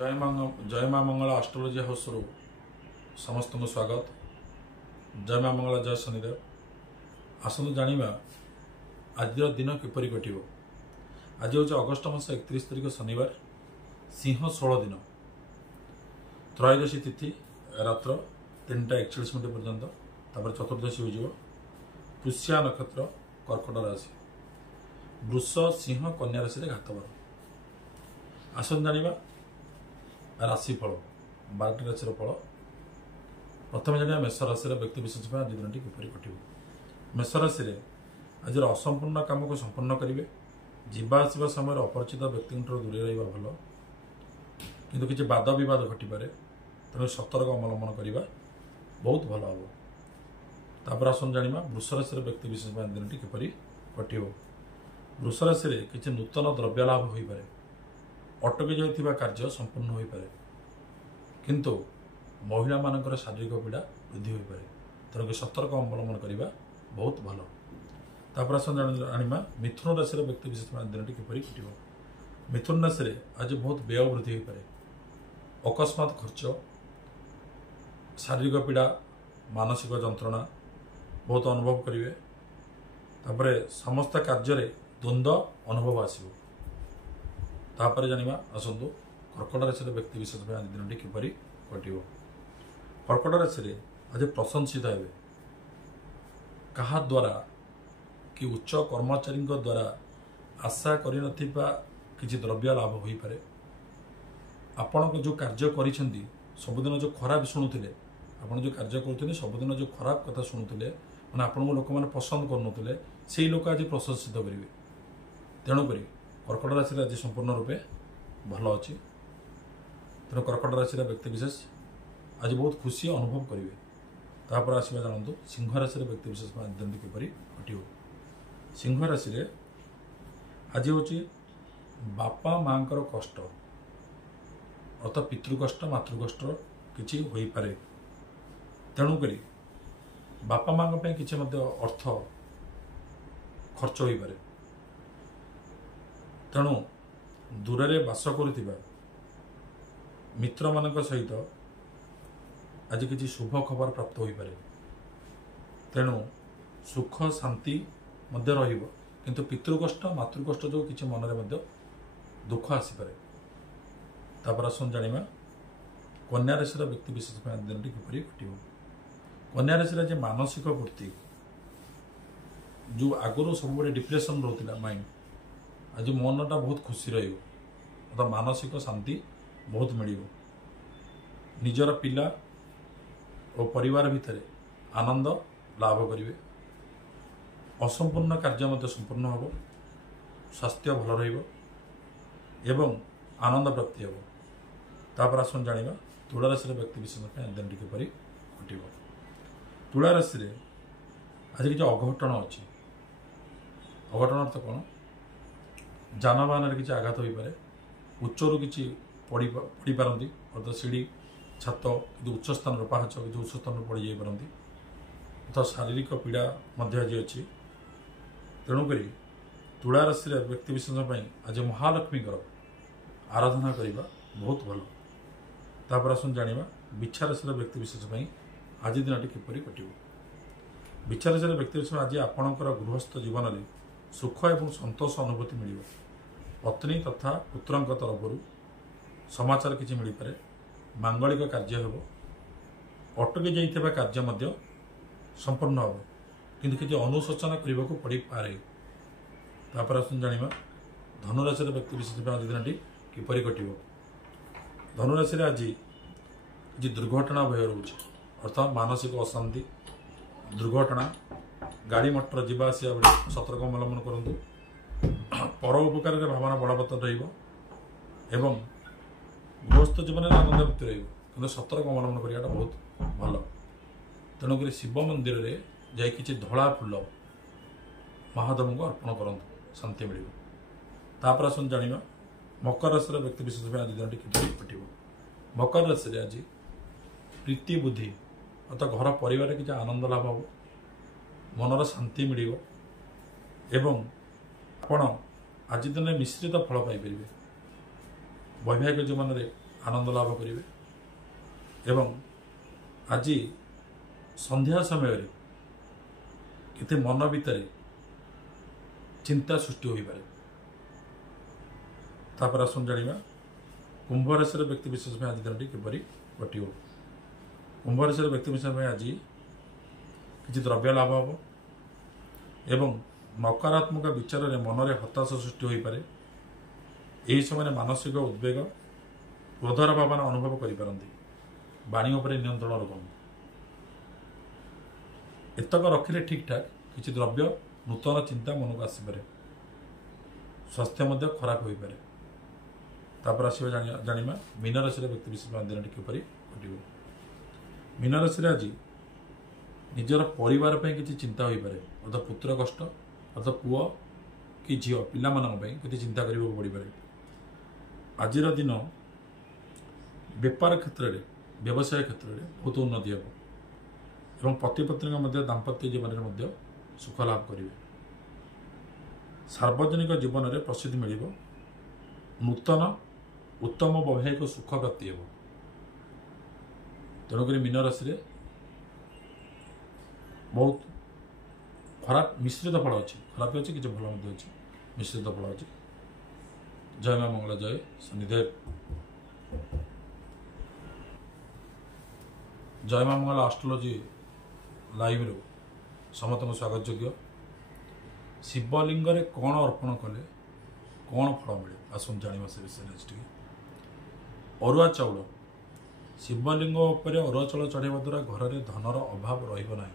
जय माँ Mangla astrology house रु समस्त को स्वागत। जय माँ मंगला जय शनिदेव। आसतु जानिबा आज दिन किपरि कटिबो। आज हूँ अगस्ट मास 31 तारिख शनिवार, सिंह 16 दिन, त्रयोदशी तिथि रात्र 3:41 पर्यंत, तापर चतुर्दशी हो पुष्या नक्षत्र कर्कट राशि, वृष सिंह कन्या राशि घातबर। आसतु जानिबा राशिफल 12टी राशि फल। प्रथम जाना मेष राशि व्यक्ति विशेष आज दिन किपरि कटिबो। मेष राशि आज असंपूर्ण काम को संपूर्ण करेंगे। जावासवा समय अपरिचित व्यक्ति दूरे रहा भल, किंतु किसी वाद बद घटपे, तेणु सतर्क अवलंबन करने बहुत भल हम। तापर आसन जाना वृष राशि व्यक्ति विशेष आज दिन किपरि कटिबो। वृष राशि किसी नूतन द्रव्य लाभ हो पारे, अटकी जाइथिबा कार्य संपूर्ण हो पारे, किंतु महिला मानकर शारीरिक पीड़ा वृद्धि हो पारे, तेणुक सतर्क अवलंबन करने बहुत भल। तापर आसमा मिथुन राशि व्यक्ति विशेष दिन किपरि कटिबो। मिथुन राशि आज बहुत व्यय वृद्धि हो पारे, अकस्मात खर्च, शारीरिक पीड़ा, मानसिक जंत्रणा बहुत अनुभव करेंगे। तापर समस्त कार्य द्वंद्व अनुभव आसो। तापर जानिबा आसतु कर्कट राशि व्यक्ति विशेष आज दिन किपरि कटिबो। कर्कट राशि आज प्रशंसित हे कहा द्वारा कि उच्च कर्मचारी द्वारा आशा करिनथिबा किछि द्रव्य लाभ हो पारे। आपण को जो कार्य करिसेंती सबुदिन जो खराब शुणुथिले, आपण जो कार्य करुथिले सबुदिन जो खराब कथा शुणुथिले, माने आपण को लोक माने पसंद करनुथिले, सेही लोक आज प्रशंसित करिवे। तेणुक कर्कट राशि आज संपूर्ण रूपे भल अच्छी। तेणु कर्कट राशि व्यक्ति विशेष आज बहुत खुशी अनुभव करेंगे। तापर आसवा जानतु सिंह राशि व्यक्ति विशेष दिन किपरि कटिबो। सिंह राशि आज हूँ बापा माँ कष्ट, अर्थात पितृकष्ट मातृकष्ट किसी हो पारे। तेणुक बापा माँ किसी अर्थ खर्च हो पारे। तेणु दूर बास करुवा मित्र मान सहित आज किसी शुभ खबर प्राप्त हो पारे। तेणु सुख शांति मध्य रहिबो, किंतु पितृकष्ट मातृकष्ट जो किसी मन में दुख आसीपे। तापर आसन जानिबा कन्या राशि व्यक्ति विशेष दिन किपरि कटिबो। कन्या राशि आज मानसिक पूर्ति, जो आगुरी सब डिप्रेशन रोला माइंड, आज मनटा बहुत खुशी रहा, मानसिक शांति बहुत मिल, निजर पिला और परिवार भितर आनंद लाभ करेंगे। असंपूर्ण कार्य संपूर्ण हम, स्वास्थ्य भल रहा, आनंद प्राप्ति हम। तापर आसन जानिबा तुला राशि व्यक्ति विशेष दिन किपरि कटिबो। तुला राशि आज किसी अघटन अच्छी। अघटन अर्थ कौन? जानवाहन किसी आघात हो पारे, उच्चरू किसी पड़ी पारती, अर्थात सीढ़ी छात कि उच्च स्थान पाहाच कि उच्च स्थान पड़ जाई पारती, अर्थात शारीरिक पीड़ा आज अच्छी। तेणुक तुला राशि व्यक्ति विशेष आज महालक्ष्मी आराधना करने बहुत भल। तापर आसन जानिबा बिछा राशि व्यक्ति विशेष आज दिन किपरि कटिबो। बिछा राशि व्यक्ति विशेष आज आपणकर गृहस्थ जीवन में सुख एवं संतोष अनुभूति मिल। पत्नी तथा पुत्र तरफ समाचार किसी मिल पारे, मांगलिक कार्य हो, अटकी जाइथिबा कार्य संपूर्ण हो, किंतु किसी अनुशोचना करने को पड़ पारे। तापर आसन जानिबा धनुराशि व्यक्ति विशेष आज दिन किपरि कटिबो। धनुराशि आज किसी दुर्घटना भय रोचे, अर्थात मानसिक अशांति, दुर्घटना, गाड़ी मोटर जावा सतर्क अवलंबन करूँ। पर उपकार भावना बलवत्तर एवं गृहस्थ जीवन में आनंद व्यक्ति रही, सतर्क अवलंबन करने बहुत भल। तेणुक शिव मंदिर में जाई किसी धला फूल महादेव को अर्पण करूँ, शांति मिल। तापर आसन जानिबा मकर राशि व्यक्ति विशेष आज दिन किपरि कटिबो। मकर राशि आज प्रीति बुद्धि, अर्थात घर परिवार किसी आनंद लाभ हो, मनर शांति मिल, एवं आपण आज दिन मिश्रित फल पाइपर। वैवाहिक जीवन में आनंद लाभ करेंगे एवं आज संध्या समय केते मन भितर चिंता सृष्टि हो पारे। तापर आसन जाना कुंभ राशि व्यक्ति विशेष में आज दिन किपरि घटो। कुंभ राशि व्यक्ति विशेष में आज किसी द्रव्य लाभ हम एवं नकारात्मक विचार रे मन में हताश सृष्टि हो पारे। यही समय मानसिक उद्वेग क्रोधर भावना अनुभव करें। वाणी उपर नियंत्रण रखु। एतक रखिले ठीक ठाक किसी द्रव्य नूतन चिंता मन को आसपे। स्वास्थ्य खराब हो पारे। तापर आसवा जाना मीन राशि व्यक्ति विशेष दिन किपरि घटो। मीन राशि आज निजर परिवार किसी चिंता हो पारे। अर्थात पुत्र कष्ट अर्थात पुओ कि झील पाई किसी चिंता करने पड़ पारे। आज दिन बेपार क्षेत्र में व्यवसाय क्षेत्र में बहुत उन्नति हो एवं पति पत्नी मध्य दाम्पत्य जीवन में सुख लाभ करेंगे। सार्वजनिक जीवन में प्रसिद्धि मिल नूतन उत्तम वैवाहिक सुख प्राप्ति हो। तेणुक मीन राशि बहुत खराब मिश्रित फल अच्छी। खराब अच्छी किसी भल अच्छी मिश्रित फल अच्छी। जय मां मंगला जय शनिदेव। जय मां मंगला एस्ट्रोलॉजी लाइव रो समस्त स्वागत योग्य। शिवलिंग रे कौन अर्पण कले कौन फल मिले आसन जाना से विषय। अरुआ चाउल शिवलिंग उपर अरुआ चाउल चढ़ावा द्वारा घर में धनर अभाव रहिबो नाही।